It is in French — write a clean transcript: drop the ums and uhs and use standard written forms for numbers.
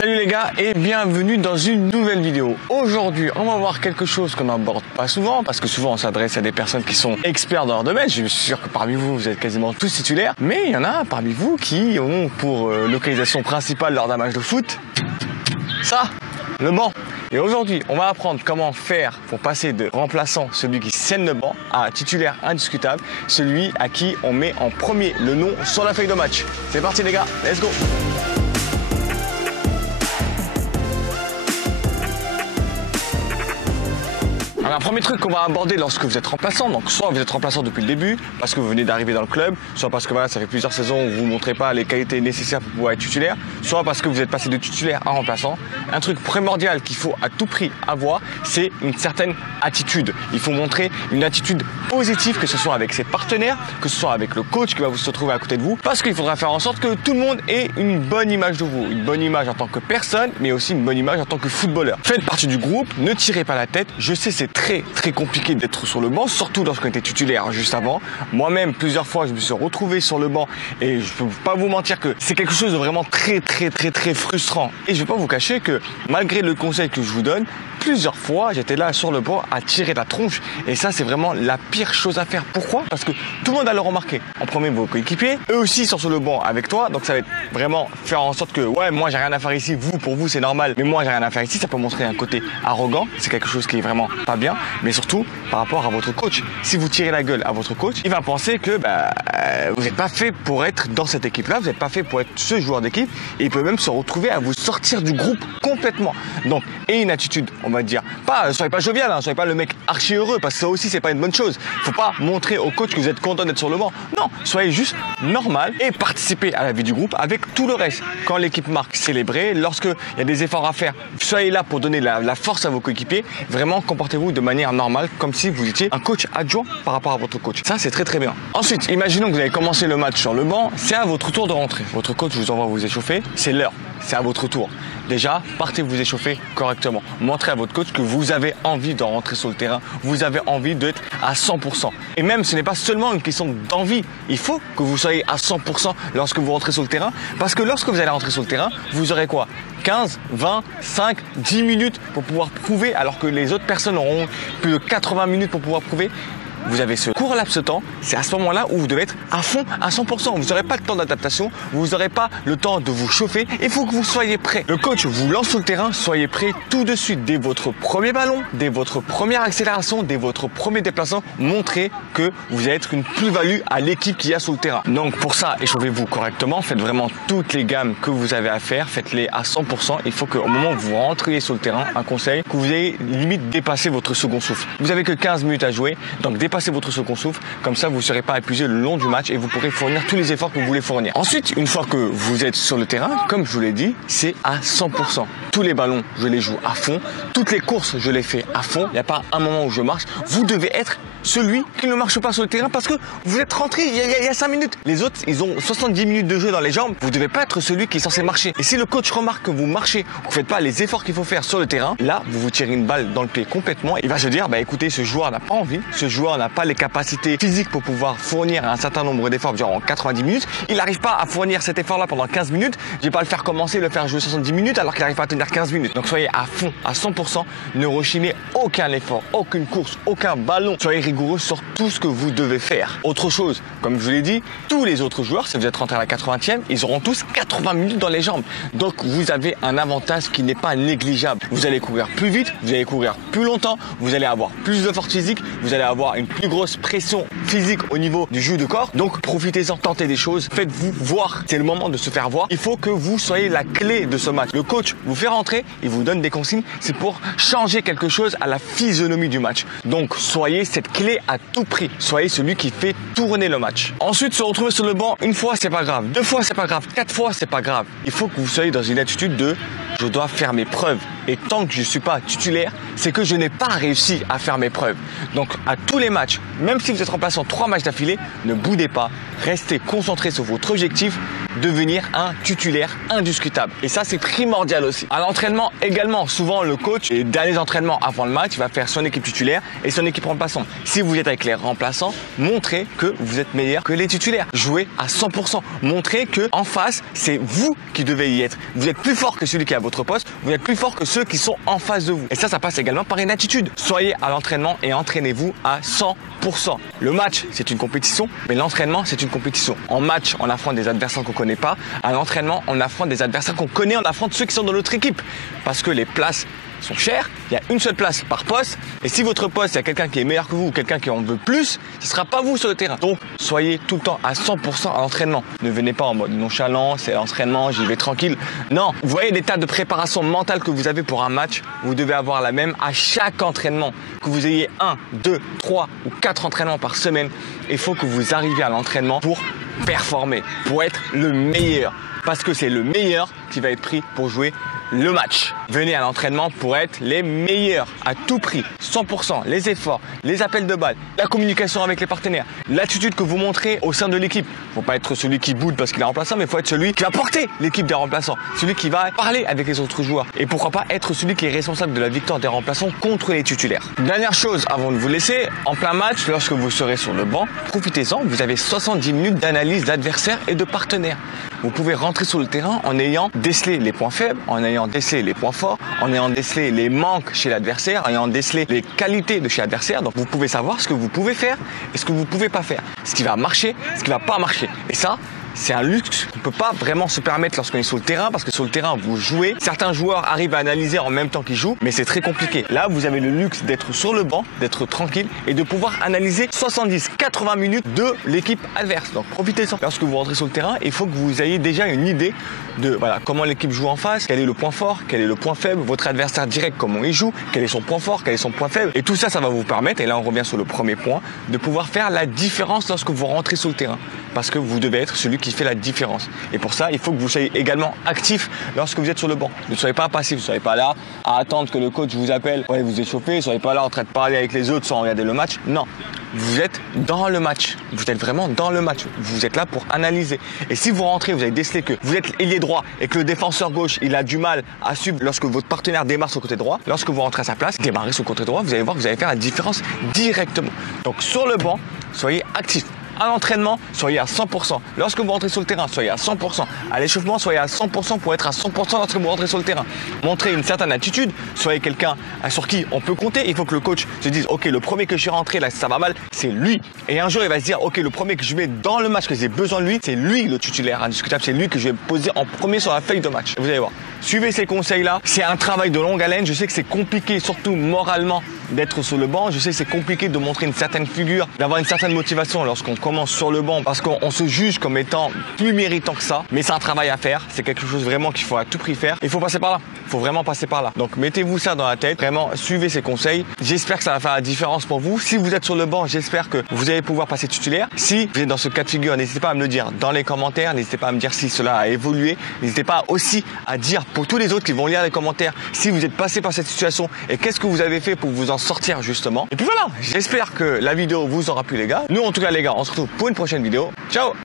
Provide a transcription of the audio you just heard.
Salut les gars et bienvenue dans une nouvelle vidéo. Aujourd'hui, on va voir quelque chose qu'on n'aborde pas souvent parce que souvent on s'adresse à des personnes qui sont experts dans leur domaine. Je suis sûr que parmi vous, vous êtes quasiment tous titulaires. Mais il y en a parmi vous qui ont pour localisation principale lors d'un match de foot, ça, le banc. Et aujourd'hui, on va apprendre comment faire pour passer de remplaçant, celui qui scène le banc, à titulaire indiscutable, celui à qui on met en premier le nom sur la feuille de match. C'est parti les gars, let's go! Alors, un premier truc qu'on va aborder lorsque vous êtes remplaçant, donc soit vous êtes remplaçant depuis le début parce que vous venez d'arriver dans le club, soit parce que voilà, ça fait plusieurs saisons où vous ne montrez pas les qualités nécessaires pour pouvoir être titulaire, soit parce que vous êtes passé de titulaire à remplaçant. Un truc primordial qu'il faut à tout prix avoir, c'est une certaine attitude. Il faut montrer une attitude positive, que ce soit avec ses partenaires, que ce soit avec le coach qui va se trouver à côté de vous, parce qu'il faudra faire en sorte que tout le monde ait une bonne image de vous, une bonne image en tant que personne, mais aussi une bonne image en tant que footballeur. Faites partie du groupe, ne tirez pas la tête. Je sais, c'est très compliqué d'être sur le banc, surtout lorsqu'on était titulaire juste avant. Moi-même, plusieurs fois, je me suis retrouvé sur le banc et je peux pas vous mentir que c'est quelque chose de vraiment très frustrant. Et je vais pas vous cacher que malgré le conseil que je vous donne, plusieurs fois, j'étais là sur le banc à tirer la tronche et ça, c'est vraiment la pire chose à faire. Pourquoi? Parce que tout le monde va le remarquer. En premier, vos coéquipiers, eux aussi sont sur le banc avec toi, donc ça va être vraiment faire en sorte que ouais, moi j'ai rien à faire ici, vous, pour vous c'est normal, mais moi j'ai rien à faire ici. Ça peut montrer un côté arrogant, c'est quelque chose qui est vraiment pas bien, mais surtout par rapport à votre coach. Si vous tirez la gueule à votre coach, il va penser que vous n'êtes pas fait pour être dans cette équipe-là, vous n'êtes pas fait pour être ce joueur d'équipe et il peut même se retrouver à vous sortir du groupe complètement. Donc, et une attitude, on va dire, soyez pas jovial, soyez pas le mec archi heureux parce que ça aussi c'est pas une bonne chose. Faut pas montrer au coach que vous êtes content d'être sur le banc. Non, soyez juste normal et participez à la vie du groupe avec tout le reste. Quand l'équipe marque, célébrez. Lorsqu'il y a des efforts à faire, soyez là pour donner la force à vos coéquipiers. Vraiment, comportez-vous de manière normale, comme si vous étiez un coach adjoint par rapport à votre coach. Ça, c'est très bien. Ensuite, imaginons que vous avez commencé le match sur le banc. C'est à votre tour de rentrer. Votre coach vous envoie vous échauffer. C'est l'heure. C'est à votre tour. Déjà, partez vous échauffer correctement. Montrez à votre coach que vous avez envie de rentrer sur le terrain. Vous avez envie d'être à 100%. Et même, ce n'est pas seulement une question d'envie. Il faut que vous soyez à 100% lorsque vous rentrez sur le terrain. Parce que lorsque vous allez rentrer sur le terrain, vous aurez quoi? 15, 20, 5, 10 minutes pour pouvoir prouver, alors que les autres personnes auront plus de 80 minutes pour pouvoir prouver. Vous avez ce court laps de temps, c'est à ce moment-là où vous devez être à fond, à 100%. Vous n'aurez pas le temps d'adaptation, vous n'aurez pas le temps de vous chauffer. Il faut que vous soyez prêt. Le coach vous lance sur le terrain, soyez prêt tout de suite. Dès votre premier ballon, dès votre première accélération, dès votre premier déplacement, montrez que vous allez être une plus-value à l'équipe qui y a sur le terrain. Donc pour ça, échauffez-vous correctement, faites vraiment toutes les gammes que vous avez à faire, faites-les à 100%. Il faut qu'au moment où vous rentriez sur le terrain, un conseil, que vous ayez limite dépassé votre second souffle. Vous n'avez que 15 minutes à jouer, donc dépassez votre second souffle, comme ça vous ne serez pas épuisé le long du match et vous pourrez fournir tous les efforts que vous voulez fournir. Ensuite, une fois que vous êtes sur le terrain, comme je vous l'ai dit, c'est à 100%. Tous les ballons, je les joue à fond. Toutes les courses, je les fais à fond. Il n'y a pas un moment où je marche. Vous devez être celui qui ne marche pas sur le terrain parce que vous êtes rentré il y a 5 minutes. Les autres, ils ont 70 minutes de jeu dans les jambes. Vous ne devez pas être celui qui est censé marcher. Et si le coach remarque que vous marchez, vous ne faites pas les efforts qu'il faut faire sur le terrain, là, vous vous tirez une balle dans le pied complètement. Il va se dire, écoutez, ce joueur n'a pas envie, ce joueur n'a pas les capacités physiques pour pouvoir fournir un certain nombre d'efforts durant 90 minutes. Il n'arrive pas à fournir cet effort-là pendant 15 minutes. Je vais pas le faire commencer, le faire jouer 70 minutes alors qu'il n'arrive pas à tenir 15 minutes. Donc soyez à fond, à 100%. Ne rechignez aucun effort, aucune course, aucun ballon. Soyez rigoureux sur tout ce que vous devez faire. Autre chose, comme je vous l'ai dit, tous les autres joueurs, si vous êtes rentré à la 80e, ils auront tous 80 minutes dans les jambes. Donc vous avez un avantage qui n'est pas négligeable. Vous allez courir plus vite, vous allez courir plus longtemps, vous allez avoir plus de force physique, vous allez avoir une plus grosse pression physique au niveau du jeu de corps. Donc profitez-en, tentez des choses, faites-vous voir. C'est le moment de se faire voir. Il faut que vous soyez la clé de ce match. Le coach vous fait rentrer, il vous donne des consignes, c'est pour changer quelque chose à la physionomie du match. Donc soyez cette clé à tout prix. Soyez celui qui fait tourner le match. Ensuite, se retrouver sur le banc, une fois c'est pas grave, deux fois c'est pas grave, 4 fois c'est pas grave. Il faut que vous soyez dans une attitude de je dois faire mes preuves. Et tant que je ne suis pas titulaire, c'est que je n'ai pas réussi à faire mes preuves. Donc à tous les matchs, même si vous êtes remplaçant 3 matchs d'affilée, ne boudez pas, restez concentré sur votre objectif devenir un titulaire indiscutable. Et ça, c'est primordial aussi. À l'entraînement également, souvent le coach, les derniers entraînements avant le match, il va faire son équipe titulaire et son équipe remplaçante. Si vous êtes avec les remplaçants, montrez que vous êtes meilleur que les titulaires. Jouez à 100%. Montrez que en face, c'est vous qui devez y être. Vous êtes plus fort que celui qui est à votre poste. Vous êtes plus fort que ceux qui sont en face de vous. Et ça passe également par une attitude. Soyez à l'entraînement et entraînez-vous à 100%. Le match, c'est une compétition, mais l'entraînement, c'est une compétition. En match, on affronte des adversaires qu'on ne connaît pas. À l'entraînement, on affronte des adversaires qu'on connaît, on affronte ceux qui sont dans notre équipe. Parce que les places sont chères, il y a une seule place par poste. Et si votre poste, il y a quelqu'un qui est meilleur que vous ou quelqu'un qui en veut plus, ce ne sera pas vous sur le terrain. Donc, soyez tout le temps à 100% à l'entraînement. Ne venez pas en mode nonchalant, c'est l'entraînement, j'y vais tranquille. Non, vous voyez l'état de préparation mentale que vous avez pour un match, vous devez avoir la même à chaque entraînement. Que vous ayez 1, 2, 3 ou 4 entraînements par semaine, il faut que vous arriviez à l'entraînement pour performer, pour être le meilleur. Parce que c'est le meilleur qui va être pris pour jouer le match. Venez à l'entraînement pour être les meilleurs à tout prix, 100%, les efforts, les appels de balles, la communication avec les partenaires, l'attitude que vous montrez au sein de l'équipe. Il ne faut pas être celui qui boude parce qu'il est remplaçant, mais il faut être celui qui va porter l'équipe des remplaçants, celui qui va parler avec les autres joueurs et pourquoi pas être celui qui est responsable de la victoire des remplaçants contre les titulaires. Dernière chose avant de vous laisser, en plein match, lorsque vous serez sur le banc, profitez-en, vous avez 70 minutes d'analyse d'adversaires et de partenaires. Vous pouvez rentrer sur le terrain en ayant décelé les points faibles, en ayant décelé les points forts, en ayant décelé les manques chez l'adversaire, en ayant décelé les qualités de chez l'adversaire. Donc vous pouvez savoir ce que vous pouvez faire et ce que vous ne pouvez pas faire. Ce qui va marcher, ce qui ne va pas marcher. Et ça, c'est un luxe qu'on ne peut pas vraiment se permettre lorsqu'on est sur le terrain parce que sur le terrain, vous jouez. Certains joueurs arrivent à analyser en même temps qu'ils jouent, mais c'est très compliqué. Là, vous avez le luxe d'être sur le banc, d'être tranquille et de pouvoir analyser 70-80 minutes de l'équipe adverse. Donc profitez-en. Lorsque vous rentrez sur le terrain, il faut que vous ayez déjà une idée de comment l'équipe joue en face, quel est le point fort, quel est le point faible, votre adversaire direct, comment il joue, quel est son point fort, quel est son point faible. Et tout ça, ça va vous permettre, et là on revient sur le premier point, de pouvoir faire la différence lorsque vous rentrez sur le terrain. Parce que vous devez être celui qui fait la différence. Et pour ça, il faut que vous soyez également actif lorsque vous êtes sur le banc. Ne soyez pas passif, ne soyez pas là à attendre que le coach vous appelle, ouais, vous échauffez, ne soyez pas là en train de parler avec les autres sans regarder le match. Non, vous êtes dans le match. Vous êtes vraiment dans le match. Vous êtes là pour analyser. Et si vous rentrez, vous avez décelé que vous êtes ailier droit et que le défenseur gauche, il a du mal à suivre lorsque votre partenaire démarre sur le côté droit, lorsque vous rentrez à sa place, démarrez sur le côté droit, vous allez voir que vous allez faire la différence directement. Donc sur le banc, soyez actif. À l'entraînement, soyez à 100%. Lorsque vous rentrez sur le terrain, soyez à 100%. À l'échauffement, soyez à 100% pour être à 100% lorsque vous rentrez sur le terrain. Montrez une certaine attitude. Soyez quelqu'un sur qui on peut compter. Il faut que le coach se dise, ok, le premier que je suis rentré, là, ça va mal, c'est lui. Et un jour, il va se dire, ok, le premier que je mets dans le match, que j'ai besoin de lui, c'est lui le titulaire indiscutable. C'est lui que je vais poser en premier sur la feuille de match. Vous allez voir. Suivez ces conseils-là. C'est un travail de longue haleine. Je sais que c'est compliqué, surtout moralement, d'être sur le banc. Je sais que c'est compliqué de montrer une certaine figure, d'avoir une certaine motivation lorsqu'on commence sur le banc parce qu'on se juge comme étant plus méritant que ça. Mais c'est un travail à faire. C'est quelque chose vraiment qu'il faut à tout prix faire. Il faut passer par là. Il faut vraiment passer par là. Donc mettez-vous ça dans la tête. Vraiment, suivez ces conseils. J'espère que ça va faire la différence pour vous. Si vous êtes sur le banc, j'espère que vous allez pouvoir passer titulaire. Si vous êtes dans ce cas de figure, n'hésitez pas à me le dire dans les commentaires. N'hésitez pas à me dire si cela a évolué. N'hésitez pas aussi à dire pour tous les autres qui vont lire les commentaires si vous êtes passé par cette situation et qu'est-ce que vous avez fait pour vous en sortir justement. Et puis voilà, j'espère que la vidéo vous aura plu les gars. Nous en tout cas les gars, on se retrouve pour une prochaine vidéo. Ciao!